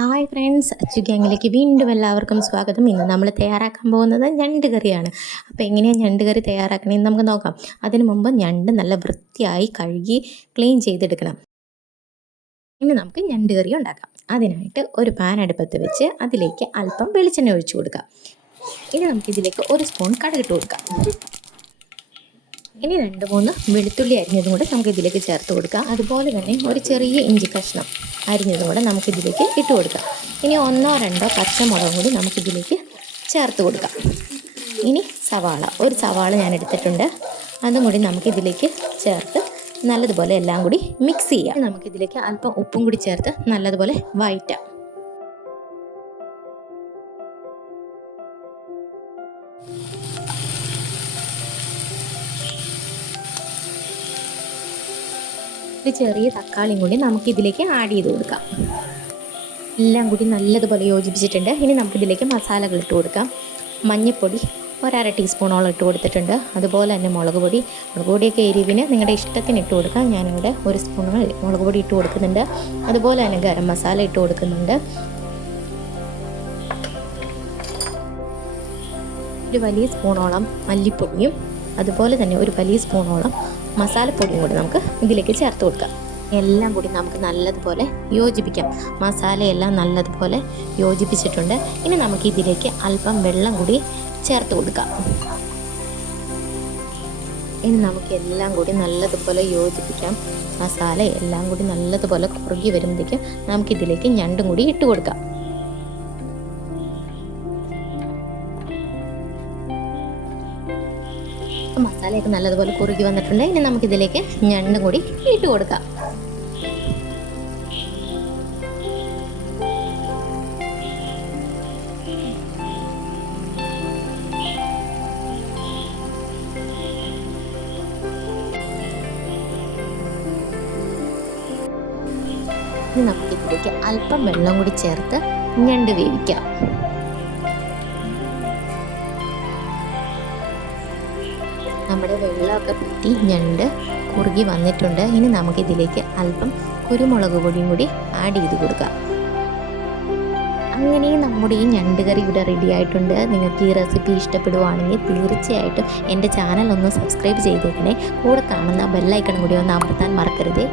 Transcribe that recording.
Hi friends, Achu ഗ്യാങ്ങിലേക്ക് വീണ്ടും എല്ലാവർക്കും സ്വാഗതം. ഇന്ന് നമ്മൾ തയ്യാറാക്കാൻ പോകുന്നത് ഞണ്ട് കറിയാണ്. അപ്പോൾ എങ്ങനെയാണ് ഞണ്ട് കറി തയ്യാറാക്കണമെന്ന് നമുക്ക് നോക്കാം. അതിനു മുമ്പ് ഞണ്ട് നല്ല വൃത്തിയായി കഴുകി ക്ലീൻ ചെയ്തെടുക്കണം. ഇനി നമുക്ക് ഞണ്ട് കറി ഉണ്ടാക്കാം. അതിനായിട്ട് ഒരു പാൻ അടുപ്പത്ത് വെച്ച് അതിലേക്ക് അല്പം വെളിച്ചെണ്ണ ഒഴിച്ചു കൊടുക്കാം. ഇനി നമുക്കിതിലേക്ക് ഒരു സ്പൂൺ കടുകിട്ട് കൊടുക്കാം. ഇനി 2-3 വെളുത്തുള്ളി അരിഞ്ഞതും കൂടെ നമുക്കിതിലേക്ക് ചേർത്ത് കൊടുക്കാം. അതുപോലെ തന്നെ ഒരു ചെറിയ ഇഞ്ചി കഷ്ണം അരിഞ്ഞതും കൂടെ നമുക്കിതിലേക്ക് ഇട്ട് കൊടുക്കാം. ഇനി 1-2 പച്ചമുളകും കൂടി നമുക്കിതിലേക്ക് ചേർത്ത് കൊടുക്കാം. ഇനി ഒരു സവാള ഞാൻ എടുത്തിട്ടുണ്ട്, അതും കൂടി നമുക്കിതിലേക്ക് ചേർത്ത് നല്ലതുപോലെ എല്ലാം കൂടി മിക്സ് ചെയ്യാം. നമുക്കിതിലേക്ക് അല്പം ഉപ്പും കൂടി ചേർത്ത് നല്ലതുപോലെ വഴറ്റാം. ഒരു ചെറിയ തക്കാളിയും കൂടി നമുക്കിതിലേക്ക് ആഡ് ചെയ്ത് കൊടുക്കാം. എല്ലാം കൂടി നല്ലതുപോലെ യോജിപ്പിച്ചിട്ടുണ്ട്. ഇനി നമുക്കിതിലേക്ക് മസാലകൾ ഇട്ട് കൊടുക്കാം. മഞ്ഞൾപ്പൊടി 1/2 ടീസ്പൂണോളം ഇട്ട് കൊടുത്തിട്ടുണ്ട്. അതുപോലെ തന്നെ മുളക് പൊടിയൊക്കെ എരിവിന് നിങ്ങളുടെ ഇഷ്ടത്തിന് ഇട്ട് കൊടുക്കാം. ഞാനിവിടെ 1 സ്പൂൺ മുളക് പൊടി ഇട്ട് കൊടുക്കുന്നുണ്ട്. അതുപോലെ തന്നെ ഗരം മസാല ഇട്ട് കൊടുക്കുന്നുണ്ട്. ഒരു വലിയ സ്പൂണോളം മല്ലിപ്പൊടിയും അതുപോലെ തന്നെ ഒരു വലിയ സ്പൂണോളം മസാലപ്പൊടിയും കൂടി നമുക്ക് ഇതിലേക്ക് ചേർത്ത് കൊടുക്കാം. എല്ലാം കൂടി നമുക്ക് നല്ലതുപോലെ യോജിപ്പിക്കാം. മസാലയെല്ലാം നല്ലതുപോലെ യോജിപ്പിച്ചിട്ടുണ്ട്. ഇനി നമുക്ക് ഇതിലേക്ക് അല്പം വെള്ളം കൂടി ചേർത്ത് കൊടുക്കാം. ഇനി നമുക്ക് എല്ലാം കൂടി നല്ലതുപോലെ യോജിപ്പിക്കാം. മസാല എല്ലാം കൂടി നല്ലതുപോലെ കുറുകി വരുമ്പോഴേക്കും നമുക്കിതിലേക്ക് ഞണ്ടും കൂടി ഇട്ട് കൊടുക്കാം. മസാലയൊക്കെ നല്ലതുപോലെ കുറുകി വന്നിട്ടുണ്ട്. ഇനി നമുക്കിതിലേക്ക് ഞണ്ടും കൂടി ഇട്ട് കൊടുക്കാം. ഇനി നമുക്കിതിലേക്ക് അല്പം വെള്ളം കൂടി ചേർത്ത് ഞണ്ട് വേവിക്കാം. നമ്മുടെ വെള്ളമൊക്കെ പറ്റി ഞണ്ട് കുറുകി വന്നിട്ടുണ്ട്. ഇനി നമുക്കിതിലേക്ക് അല്പം കുരുമുളക് പൊടിയും കൂടി ആഡ് ചെയ്ത് കൊടുക്കാം. അങ്ങനെ നമ്മുടെ ഈ ഞണ്ട് കറി ഇവിടെ റെഡി ആയിട്ടുണ്ട്. നിങ്ങൾക്ക് ഈ റെസിപ്പി ഇഷ്ടപ്പെടുവാണെങ്കിൽ തീർച്ചയായിട്ടും എൻ്റെ ചാനൽ ഒന്ന് സബ്സ്ക്രൈബ് ചെയ്തേക്കണേ. കൂടെ കാണുന്ന ബെല്ലൈക്കൺ കൂടി ഒന്ന് അമർത്താൻ മറക്കരുതേ.